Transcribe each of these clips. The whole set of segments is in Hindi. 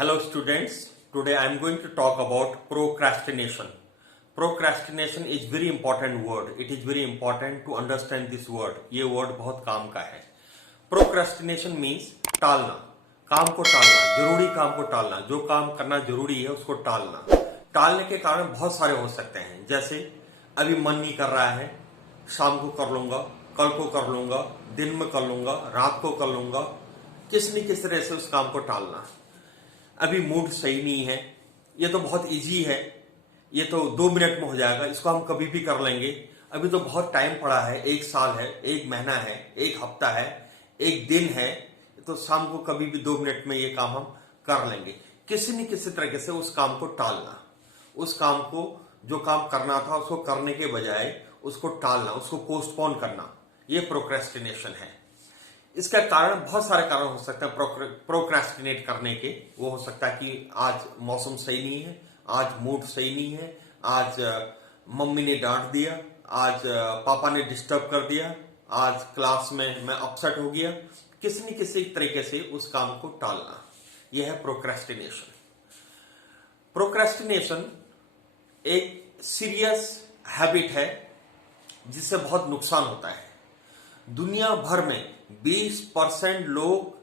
Hello students, today I am going to talk about procrastination. Procrastination is very important word. It is very important to understand this word. ये word बहुत काम का है. Procrastination means टालना, काम को टालना, जरूरी काम को टालना, जो काम करना जरूरी है उसको टालना. टालने के कारण बहुत सारे हो सकते हैं, जैसे अभी मन नहीं कर रहा है, शाम को कर लूंगा, कल को कर लूंगा, दिन में कर लूंगा, रात को कर लूंगा, किस न किस तरह से उस काम को टालना. अभी मूड सही नहीं है, ये तो बहुत इजी है, ये तो 2 मिनट में हो जाएगा, इसको हम कभी भी कर लेंगे, अभी तो बहुत टाइम पड़ा है, 1 साल है, 1 महीना है, 1 हफ्ता है, 1 दिन है, तो शाम को कभी भी 2 मिनट में ये काम हम कर लेंगे. किसी न किसी तरीके से उस काम को टालना, उस काम को जो काम करना था उसको करने के बजाय उसको टालना, उसको पोस्टपोन करना, ये प्रोक्रेस्टिनेशन है. इसका कारण बहुत सारे कारण हो सकते हैं प्रोक्रेस्टिनेट करने के. वो हो सकता है कि आज मौसम सही नहीं है, आज मूड सही नहीं है, आज मम्मी ने डांट दिया, आज पापा ने डिस्टर्ब कर दिया, आज क्लास में मैं अपसेट हो गया. किसी न किसी तरीके से उस काम को टालना, यह है प्रोक्रेस्टिनेशन. प्रोक्रेस्टिनेशन एक सीरियस हैबिट है जिससे बहुत नुकसान होता है. दुनिया भर में 20% लोग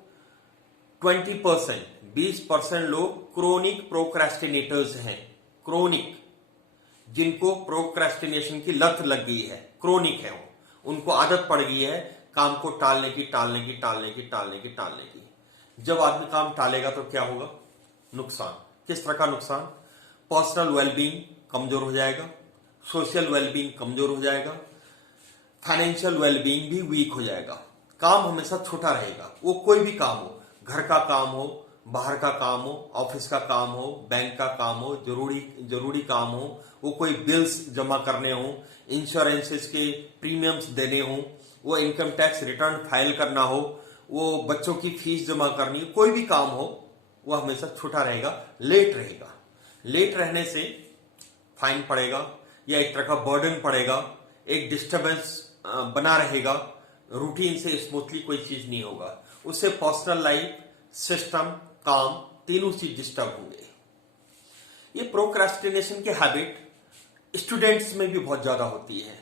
20% लोग क्रोनिक प्रोक्रेस्टिनेटर्स हैं. क्रोनिक, जिनको प्रोक्रेस्टिनेशन की लत लग गई है, क्रोनिक है वो, उनको आदत पड़ गई है काम को टालने की. जब आदमी काम टालेगा तो क्या होगा? नुकसान. किस तरह का नुकसान? पर्सनल वेलबींग कमजोर हो जाएगा, सोशल वेलबींग कमजोर हो जाएगा, फाइनेंशियल वेलबींग भी वीक हो जाएगा. काम हमेशा छोटा रहेगा, वो कोई भी काम हो, घर का काम हो, बाहर का काम हो, ऑफिस का काम हो, बैंक का काम हो, जरूरी काम हो, वो कोई बिल्स जमा करने हो, इंश्योरेंसेस के प्रीमियम्स देने हो, वो इनकम टैक्स रिटर्न फाइल करना हो, वो बच्चों की फीस जमा करनी हो, कोई भी काम हो वो हमेशा छोटा रहेगा, लेट रहेगा. लेट रहने से फाइन पड़ेगा या एक तरह का बर्डन पड़ेगा, एक डिस्टर्बेंस बना रहेगा, रूटीन से स्मूथली कोई चीज नहीं होगा, उससे पर्सनल लाइफ, सिस्टम, काम तीनों चीज डिस्टर्ब होंगे. ये प्रोक्रेस्टिनेशन की हैबिट स्टूडेंट्स में भी बहुत ज्यादा होती है.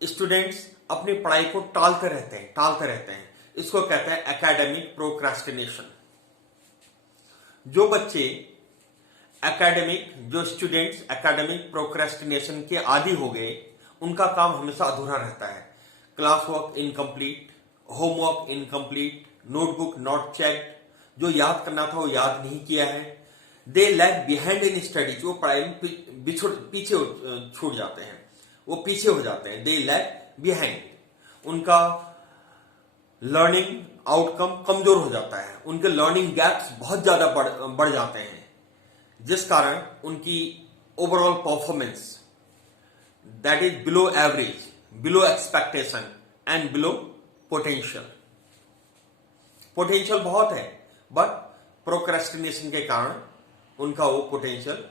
स्टूडेंट्स अपनी पढ़ाई को टालते रहते हैं. इसको कहते हैं एकेडमिक प्रोक्रेस्टिनेशन. जो स्टूडेंट्स एकेडमिक प्रोक्रेस्टिनेशन के आदी हो गए, उनका काम हमेशा अधूरा रहता है. Class work incomplete, homework incomplete, notebook not checked, जो याद करना था वो याद नहीं किया है. दे लैग बिहाइंड इन स्टडीज, वो पढ़ाई में पीछे छूट जाते हैं, वो पीछे हो जाते हैं. दे लैग बिहाइंड, उनका लर्निंग आउटकम कमजोर हो जाता है, उनके लर्निंग गैप्स बहुत ज्यादा बढ़ जाते हैं, जिस कारण उनकी overall performance that is below average, below expectation and below potential. Potential बहुत है, बट प्रोक्रेस्टिनेशन के कारण उनका वो पोटेंशियल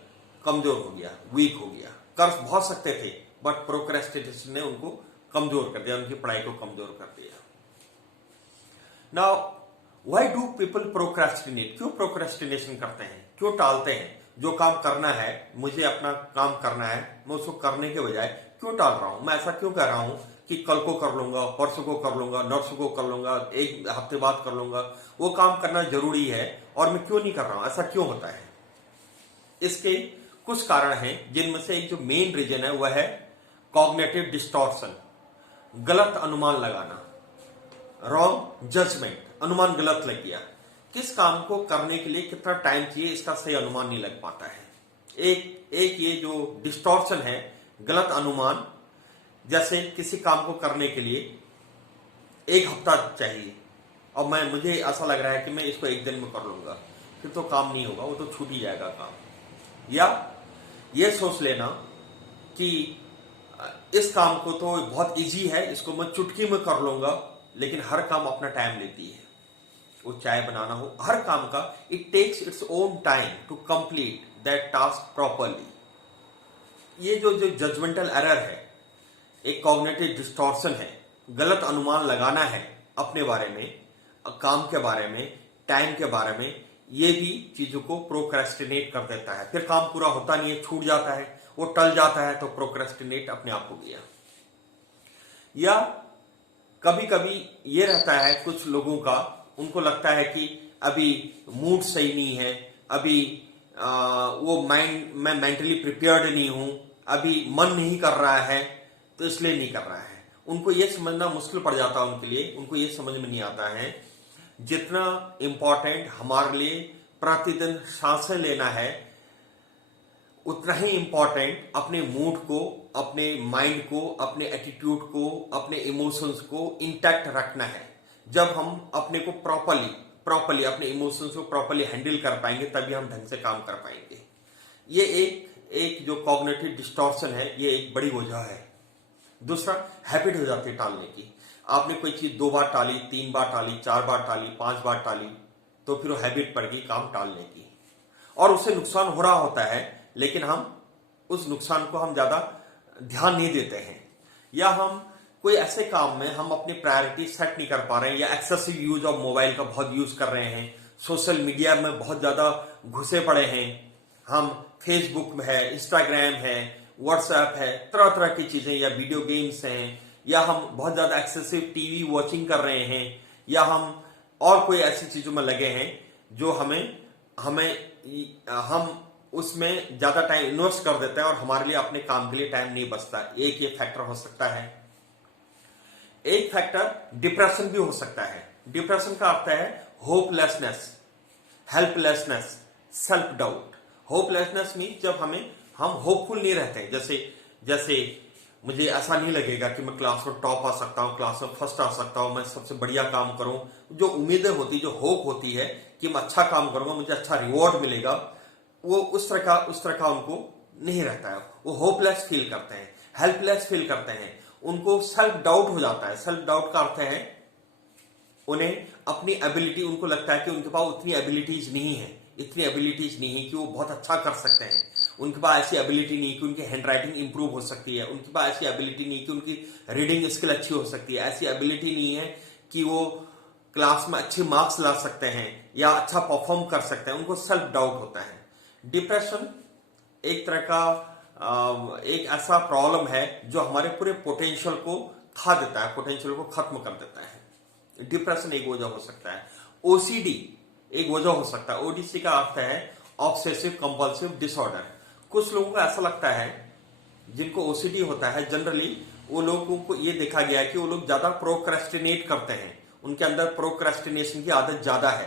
कमजोर हो गया, वीक हो गया. कर बहुत सकते थे, बट प्रोक्रेस्टिनेशन ने उनको कमजोर कर दिया, उनकी पढ़ाई को कमजोर कर दिया. Now why do people procrastinate? क्यों प्रोक्रेस्टिनेशन करते हैं, क्यों टालते हैं? जो काम करना है, मुझे अपना काम करना है, मैं उसको करने के बजाय क्यों टाल रहा हूं? मैं ऐसा क्यों कह रहा हूं कि कल को कर लूंगा, परसों को कर लूंगा, नरसों को कर लूंगा, 1 हफ्ते बाद कर लूंगा? वो काम करना जरूरी है और मैं क्यों नहीं कर रहा हूं? ऐसा क्यों होता है? इसके कुछ कारण हैं, जिनमें से एक जो मेन रीजन है वह है कॉग्निटिव डिस्टॉर्शन, गलत अनुमान लगाना, रॉन्ग जजमेंट. अनुमान गलत लग गया. किस काम को करने के लिए कितना टाइम चाहिए, इसका सही अनुमान नहीं लग पाता है. एक ये जो डिस्टॉर्शन है, गलत अनुमान, जैसे किसी काम को करने के लिए 1 हफ्ता चाहिए और मुझे ऐसा लग रहा है कि मैं इसको 1 दिन में कर लूंगा, फिर तो काम नहीं होगा, वो तो छूट ही जाएगा काम. या ये सोच लेना कि इस काम को तो बहुत इजी है, इसको मैं चुटकी में कर लूंगा, लेकिन हर काम अपना टाइम लेती है. वो चाय बनाना हो, हर काम का it takes its own time to complete that task properly. ये जो जजमेंटल एरर है, एक कॉग्निटिव डिस्टॉर्शन है, गलत अनुमान लगाना है अपने बारे में, काम के बारे में, टाइम के बारे में, ये भी चीजों को प्रोक्रेस्टिनेट कर देता है, फिर काम पूरा होता नहीं है, छूट जाता है, वो टल जाता है, तो प्रोक्रेस्टिनेट अपने आप हो गया। या कभी कभी ये रहता है कुछ लोगों का, उनको लगता है कि अभी मूड सही नहीं है, अभी वो मैं मेंटली प्रिपेयर्ड नहीं हूं, अभी मन नहीं कर रहा है, तो इसलिए नहीं कर रहा है। उनको ये समझना मुश्किल पड़ जाता है उनके लिए, उनको ये समझ में नहीं आता है जितना इंपॉर्टेंट हमारे लिए प्रतिदिन सांसें लेना है, उतना ही इंपॉर्टेंट अपने मूड को, अपने माइंड को, अपने एटीट्यूड को, अपने इमोशंस को इंटैक्ट रखना है। जब हम अपने को प्रॉपरली अपने इमोशंस को प्रॉपरली हैंडल कर पाएंगे, तभी हम ढंग से काम कर पाएंगे। ये एक जो कॉग्निटिव डिस्टॉर्शन है, ये एक बड़ी वजह है। दूसरा, हैबिट हो जाती है टालने की। आपने कोई चीज 2 बार टाली, 3 बार टाली, 4 बार टाली, 5 बार टाली, तो फिर वो हैबिट पड़ गई काम टालने की, और उससे नुकसान हो रहा होता है, लेकिन हम उस नुकसान को हम ज्यादा ध्यान नहीं देते हैं। या हम कोई ऐसे काम में हम अपनी प्रायोरिटी सेट नहीं कर पा रहे हैं, या एक्सेसिव यूज ऑफ मोबाइल का बहुत यूज कर रहे हैं, सोशल मीडिया में बहुत ज्यादा घुसे पड़े हैं, हम फेसबुक में है, इंस्टाग्राम है, व्हाट्सएप है, तरह तरह की चीजें, या वीडियो गेम्स हैं, या हम बहुत ज्यादा एक्सेसिव टीवी वॉचिंग कर रहे हैं, या हम और कोई ऐसी चीजों में लगे हैं जो हम उसमें ज्यादा टाइम इन्वेस्ट कर देते हैं, और हमारे लिए अपने काम के लिए टाइम नहीं बचता। एक ये फैक्टर हो सकता है। एक फैक्टर डिप्रेशन भी हो सकता है। डिप्रेशन का अर्थ है hopelessness, helplessness, self doubt. Hopelessness mean जब हम होपफुल नहीं रहते, जैसे मुझे ऐसा नहीं लगेगा कि मैं क्लास में टॉप आ सकता हूं, क्लास में फर्स्ट आ सकता हूं, मैं सबसे बढ़िया काम करूं। जो उम्मीदें होती, जो होप होती है कि मैं अच्छा काम करूंगा, मुझे अच्छा रिवॉर्ड मिलेगा, वो उस तरह का उनको नहीं रहता है। वो होपलेस फील करते हैं, हेल्पलेस फील करते हैं, उनको सेल्फ डाउट हो जाता है। सेल्फ डाउट का अर्थ है उन्हें अपनी एबिलिटी, उनको लगता है कि उनके पास इतनी एबिलिटीज नहीं है कि वो बहुत अच्छा कर सकते हैं। उनके पास ऐसी एबिलिटी नहीं कि उनकी हैंड राइटिंग इंप्रूव हो सकती है, उनके पास ऐसी एबिलिटी नहीं कि उनकी रीडिंग स्किल अच्छी हो सकती है, ऐसी एबिलिटी नहीं है कि वो क्लास में अच्छे मार्क्स ला सकते हैं या अच्छा परफॉर्म कर सकते हैं। उनको सेल्फ डाउट होता है। डिप्रेशन एक तरह का एक ऐसा प्रॉब्लम है जो हमारे पूरे पोटेंशियल को खा देता है, पोटेंशियल को खत्म कर देता है। डिप्रेशन एक वजह हो सकता है। ओसीडी एक वजह हो सकता है। ओडीसी का अर्थ है ऑब्सेसिव कंपल्सिव डिसऑर्डर। कुछ लोगों को ऐसा लगता है, जिनको ओसीडी होता है, जनरली वो लोगों को ये देखा गया है कि वो लोग ज्यादा प्रोक्रेस्टिनेट करते हैं, उनके अंदर प्रोक्रेस्टिनेशन की आदत ज्यादा है,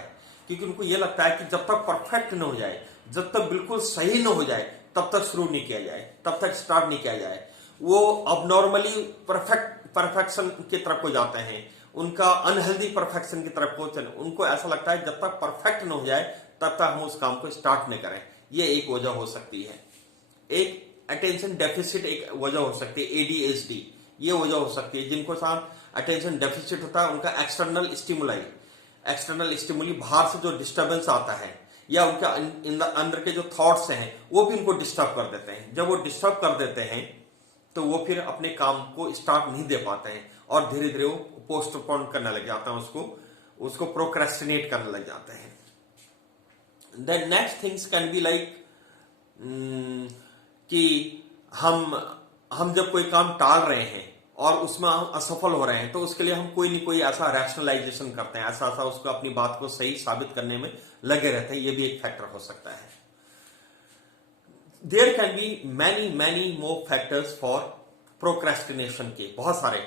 क्योंकि उनको ये लगता है कि जब तक परफेक्ट न हो जाए, जब तक बिल्कुल सही न हो जाए, तब तक शुरू नहीं किया जाए, तब तक स्टार्ट नहीं किया जाए। वो अब नॉर्मली परफेक्शन की तरफ को जाते हैं, उनका अनहेल्दी परफेक्शन की तरफ को चले। उनको ऐसा लगता है जब तक परफेक्ट न हो जाए तब तक हम उस काम को स्टार्ट नहीं करें। ये एक वजह हो सकती है। एक अटेंशन डेफिसिट एक वजह हो सकती है, एडीएचडी ये वजह हो सकती है। जिनको साथ अटेंशन डेफिसिट होता है, उनका एक्सटर्नल स्टिमुली बाहर से जो डिस्टर्बेंस आता है, या उनका अंदर के जो थॉट्स हैं, वो भी उनको डिस्टर्ब कर देते हैं। जब वो डिस्टर्ब कर देते हैं तो वो फिर अपने काम को स्टार्ट नहीं दे पाते हैं, और धीरे धीरे वो पोस्टपोन करने लग जाते हैं, उसको प्रोक्रेस्टिनेट करने लग जाते हैं। Then next things can be like कि हम जब कोई काम टाल रहे हैं और उसमें हम असफल हो रहे हैं, तो उसके लिए हम कोई नहीं कोई ऐसा रैशनलाइजेशन करते हैं, ऐसा उसको अपनी बात को सही साबित करने में लगे रहते हैं। ये भी एक फैक्टर हो सकता है। There can be many more factors for procrastination के। बहुत सारे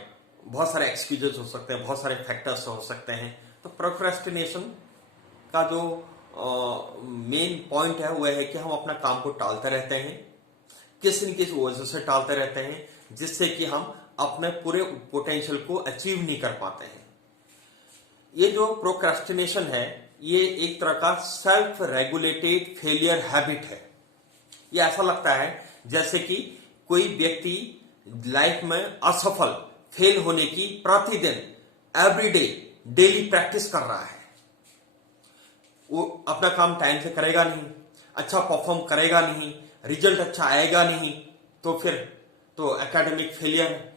एक्सक्यूजेस हो सकते हैं, बहुत सारे फैक्टर्स हो सकते हैं। तो प्रोक्रेस्टिनेशन का जो मेन पॉइंट है वो है कि हम अपना काम को टालते रहते हैं, किसी न किसी वजह से टालते रहते हैं, जिससे कि हम अपने पूरे पोटेंशियल को अचीव नहीं कर पाते हैं। ये जो प्रोक्रेस्टिनेशन है, ये एक तरह का सेल्फ रेगुलेटेड फेलियर हैबिट है। ये ऐसा लगता है जैसे कि कोई व्यक्ति लाइफ में असफल, फेल होने की प्रतिदिन एवरीडे डेली प्रैक्टिस कर रहा है। वो अपना काम टाइम से करेगा नहीं, अच्छा परफॉर्म करेगा नहीं, रिजल्ट अच्छा आएगा नहीं, तो फिर तो एकेडमिक फेलियर,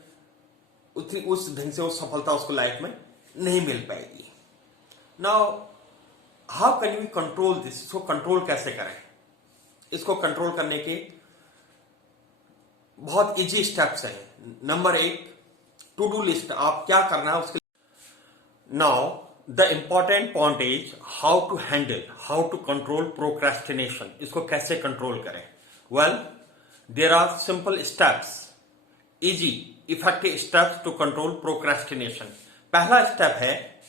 उतनी उस ढंग से वो सफलता उसको लाइफ में नहीं मिल पाएगी। Now how can we control this, इसको कंट्रोल कैसे करें? इसको कंट्रोल करने के बहुत इजी स्टेप्स हैं। नंबर 1, टू डू लिस्ट, आप क्या करना है उसके। Now the important point is how to handle, how to control procrastination, इसको कैसे कंट्रोल करें? Well, there are simple steps, easy effective steps to control procrastination. पहला स्टेप है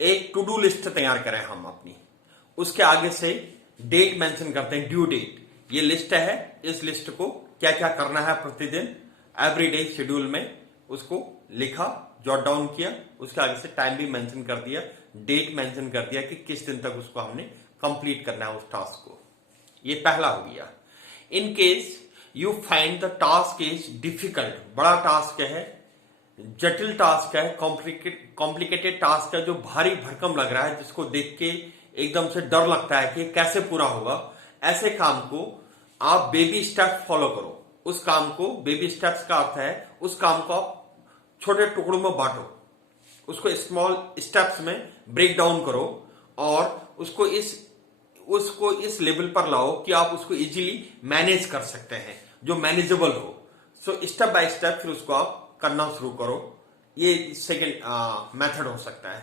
एक टू डू लिस्ट तैयार करें हम अपनी, उसके आगे से डेट मेंशन करते हैं, ड्यू डेट। ये लिस्ट है, इस लिस्ट को क्या क्या करना है प्रतिदिन एवरीडे शेड्यूल में उसको लिखा, जॉट डाउन किया, उसके आगे से टाइम भी मेंशन कर दिया, डेट मेंशन कर दिया कि किस दिन तक उसको हमने कंप्लीट करना है उस टास्क को। ये पहला हो गया। In case you find the task is difficult, बड़ा टास्क है, जटिल टास्क है, कॉम्प्लिकेटेड टास्क है, जो भारी भरकम लग रहा है, जिसको देख के एकदम से डर लगता है कि कैसे पूरा होगा, ऐसे काम को आप बेबी स्टेप्स फॉलो करो। उस काम को, बेबी स्टेप्स का अर्थ है उस काम को आप छोटे टुकड़ों में बांटो, उसको स्मॉल स्टेप्स में ब्रेक डाउन करो और उसको इस लेवल पर लाओ कि आप उसको इजीली मैनेज कर सकते हैं, जो मैनेजेबल हो। सो स्टेप बाय स्टेप फिर उसको आप करना शुरू करो। ये सेकेंड मेथड हो सकता है।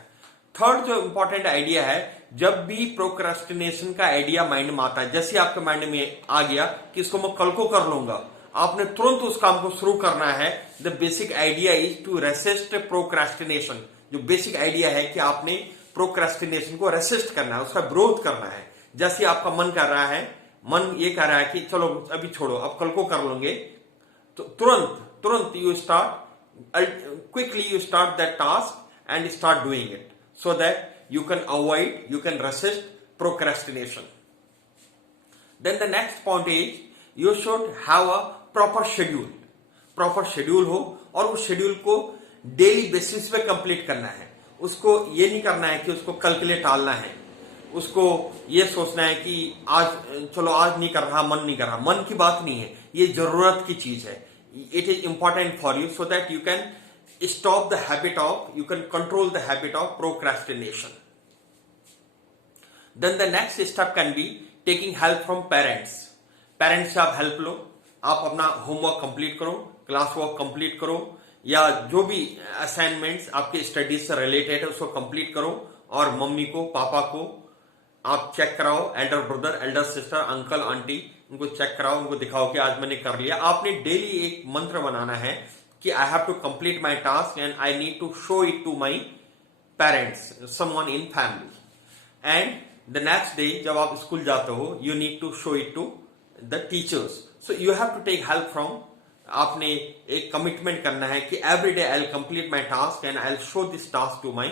थर्ड जो इंपॉर्टेंट आइडिया है, जब भी प्रोक्रेस्टिनेशन का आइडिया माइंड में आता है, जैसे आपके माइंड में आ गया कि इसको मैं कल को कर लूंगा, आपने तुरंत उस काम को शुरू करना है। The basic idea is to resist procrastination. जो बेसिक आइडिया है कि आपने प्रोक्रेस्टिनेशन को रेसिस्ट करना है, उसका विरोध करना है। जैसे आपका मन कर रहा है, मन ये कह रहा है कि चलो अभी छोड़ो, अब कल को कर लोगे, तो तुरंत you start, quickly you start that task and start doing it so that you can avoid, you can resist procrastination. Then the next point is you should have a proper schedule. Proper schedule हो और उस शेड्यूल को डेली बेसिस पे कंप्लीट करना है। उसको ये नहीं करना है कि उसको कल के लिए टालना है, उसको ये सोचना है कि आज चलो आज नहीं कर रहा, मन नहीं कर रहा। मन की बात नहीं है, ये जरूरत की चीज है। It is important for you so that you can stop the habit of, you can control the habit of procrastination. Then the next step can be taking help from parents. Parents से आप हेल्प लो, आप अपना होमवर्क कंप्लीट करो, क्लास वर्क कंप्लीट करो, या जो भी असाइनमेंट्स आपके स्टडीज से रिलेटेड है उसको कंप्लीट करो, और मम्मी को, पापा को आप चेक कराओ, Elder brother, Elder sister, uncle, aunty, उनको चेक कराओ, उनको दिखाओ कि आज मैंने कर लिया। आपने डेली एक मंत्र बनाना है कि I have to complete my task and I need to show it to my parents, someone in family. And the next day जब आप स्कूल जाते हो, you need to show it to the teachers. So you have to take help from, आपने एक कमिटमेंट करना है कि every day I will complete my task and I will show this task to my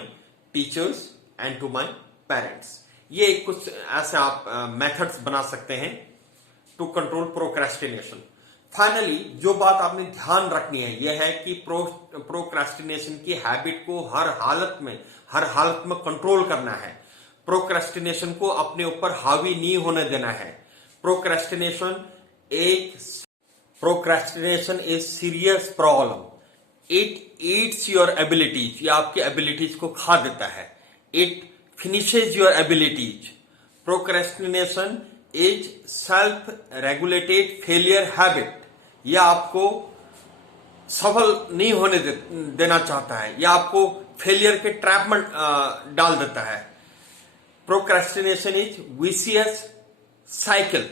teachers and to my parents. ये कुछ ऐसे आप मेथड्स बना सकते हैं टू कंट्रोल प्रोक्रेस्टिनेशन। फाइनली जो बात आपने ध्यान रखनी है यह है कि प्रोक्रेस्टिनेशन की हैबिट को हर हालत में कंट्रोल करना है। प्रोक्रेस्टिनेशन को अपने ऊपर हावी नहीं होने देना है। Procrastination is serious problem. It eats your abilities, ये आपकी एबिलिटीज को खा देता है। It finishes your abilities. Procrastination is self-regulated failure habit. यह आपको सफल नहीं होने देना चाहता है, यह आपको फेलियर के ट्रैप में डाल देता है। Procrastination is vicious cycle.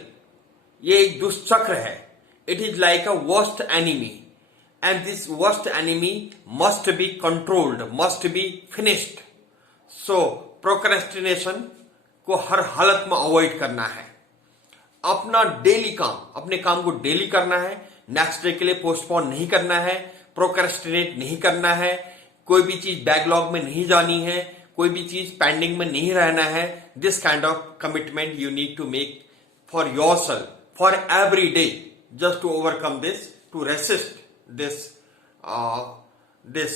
ये एक दुष्चक्र है। It is like a worst enemy, and this worst enemy must be controlled, must be finished. So procrastination को हर हालत में अवॉइड करना है। अपना डेली काम, अपने काम को डेली करना है, नेक्स्ट डे के लिए पोस्टपोन नहीं करना है, प्रोक्रेस्टिनेट नहीं करना है, कोई भी चीज बैकलॉग में नहीं जानी है, कोई भी चीज पेंडिंग में नहीं रहना है। This kind of commitment you need to make for yourself, for every day, just to overcome this, to resist this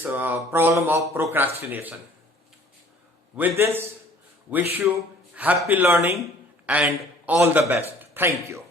problem of procrastination. With this, wish you happy learning and all the best. Thank you.